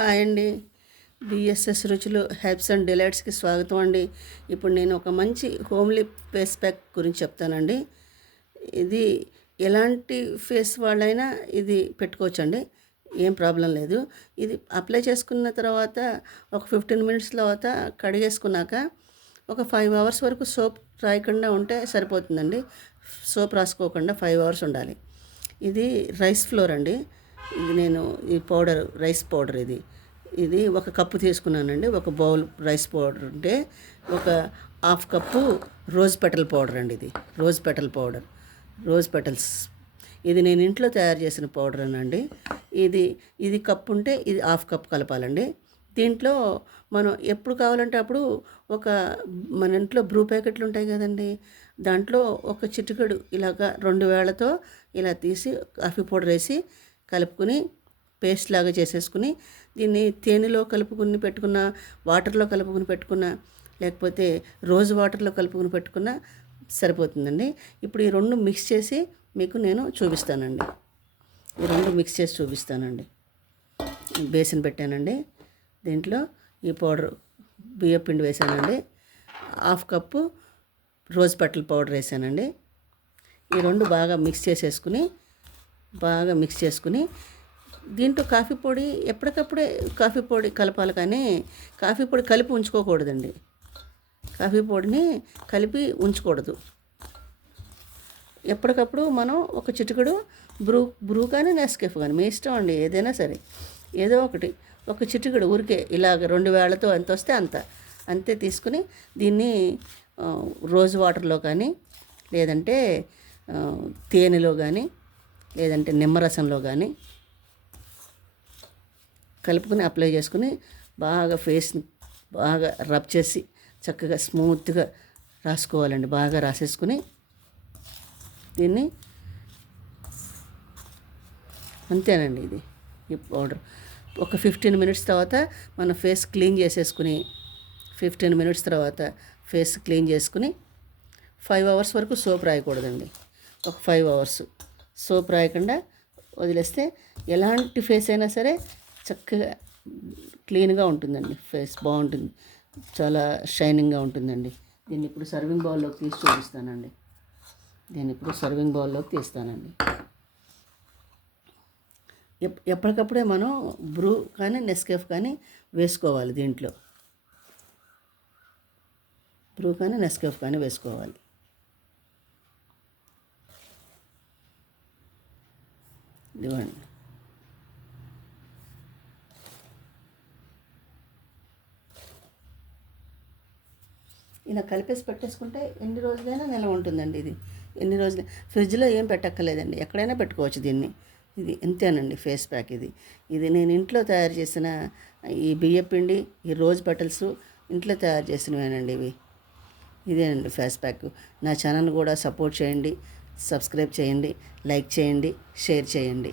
Hi అండి. BSS రుచులు herbs and డిలైట్స్కి స్వాగతం అండి. ఇప్పుడు నేను ఒక మంచి హోమ్లీ ఫేస్ ప్యాక్ గురించి చెప్తానండి. ఇది ఎలాంటి ఫేస్ వాళ్ళైనా ఇది పెట్టుకోవచ్చండి, ఏం ప్రాబ్లం లేదు. ఇది అప్లై చేసుకున్న తర్వాత ఒక 15 మినిట్స్ తర్వాత కడిగేసుకున్నాక ఒక 5 అవర్స్ వరకు సోప్ రాయకుండా ఉంటే సరిపోతుందండి. సోప్ రాసుకోకుండా 5 అవర్స్ ఉండాలి. ఇది రైస్ ఫ్లోర్ అండి. ఇది నేను ఈ పౌడర్ రైస్ పౌడర్ ఇది ఒక కప్పు తీసుకున్నానండి. ఒక బౌల్ రైస్ పౌడర్ ఉంటే ఒక half cup rose petal powder అండి. ఇది రోజ్ పెటల్స్ ఇది నేను ఇంట్లో తయారు చేసిన పౌడర్ అనండి. ఇది కప్పు ఉంటే ఇది హాఫ్ కప్ కలపాలండి. దీంట్లో మనం ఎప్పుడు కావాలంటే అప్పుడు మన ఇంట్లో బ్రూ ప్యాకెట్లు ఉంటాయి కదండి, దాంట్లో ఒక చిటికెడు ఇలాగా 2 వేళ్లతో ఇలా తీసి కాఫీ పౌడర్ వేసి కలుపుకుని పేస్ట్ లాగా చేసేసుకుని దీన్ని తేనెలో కలుపుకుని పెట్టుకున్న, వాటర్లో కలుపుకుని పెట్టుకున్న, లేకపోతే రోజు వాటర్లో కలుపుకుని పెట్టుకున్న సరిపోతుందండి. ఇప్పుడు ఈ రెండు మిక్స్ చేసి మీకు నేను చూపిస్తానండి. బేసిన్ పెట్టానండి. దీంట్లో ఈ పౌడర్ బియ్యం పిండి వేసానండి. Half cup rose petal powder వేసానండి. ఈ రెండు బాగా మిక్స్ చేసుకుని దీంట్లో కాఫీ పొడి ఎప్పటికప్పుడే కాఫీ పొడి కలపాలి, కానీ కాఫీ పొడి కలిపి ఉంచుకోకూడదండి. కాఫీ పొడిని కలిపి ఉంచకూడదు. ఎప్పటికప్పుడు మనం ఒక చిటికెడు బ్రూ కానీ నెస్కేఫ్ కానీ మీ ఇష్టం అండి, ఏదైనా సరే ఏదో ఒకటి ఒక చిటికెడు ఊరికే ఇలాగ 2 వేళ్లతో ఎంత వస్తే అంతే తీసుకుని దీన్ని రోజు వాటర్లో కానీ, లేదంటే తేనెలో కానీ, లేదంటే నిమ్మరసంలో కానీ కలుపుకొని అప్లై చేసుకుని బాగా ఫేస్ని బాగా రబ్ చేసి చక్కగా స్మూత్గా రాసుకోవాలండి. బాగా రాసేసుకుని దీన్ని అంతేనండి. ఈ పౌడర్ ఒక 15 మినిట్స్ తర్వాత మన ఫేస్ క్లీన్ చేసేసుకుని 15 మినిట్స్ తర్వాత ఫేస్ క్లీన్ చేసుకుని 5 అవర్స్ వరకు సోప్ రాయకూడదండి. ఒక 5 అవర్స్ సోప్ రాయకుండా వదిలేస్తే ఎలాంటి ఫేస్ అయినా సరే చక్కగా క్లీన్గా ఉంటుందండి. ఫేస్ బాగుంటుంది, చాలా షైనింగ్గా ఉంటుందండి. దీన్ని ఇప్పుడు సర్వింగ్ బౌల్లోకి తీసి చూపిస్తానండి. ఎప్పటికప్పుడే మనం బ్రూ కానీ నెస్కేఫ్ కానీ వేసుకోవాలి. ఇదిగోండి. ఇలా కలిపేసి పెట్టేసుకుంటే ఎన్ని రోజులైనా నిల్వ ఉంటుందండి. ఎన్ని రోజులు ఫ్రిడ్జ్లో ఏం పెట్టక్కర్లేదండి, ఎక్కడైనా పెట్టుకోవచ్చు దీన్ని. ఇది ఇంతేనండి ఫేస్ ప్యాక్. ఇది నేను ఇంట్లో తయారు చేసిన ఈ బియ్యం పిండి, ఈ రోజ్ పెటల్స్ ఇంట్లో తయారు చేసినవేనండి ఇదేనండి ఫేస్ ప్యాక్. నా ఛానల్ కూడా సపోర్ట్ చేయండి, సబ్స్క్రైబ్ చేయండి, లైక్ చేయండి, షేర్ చేయండి.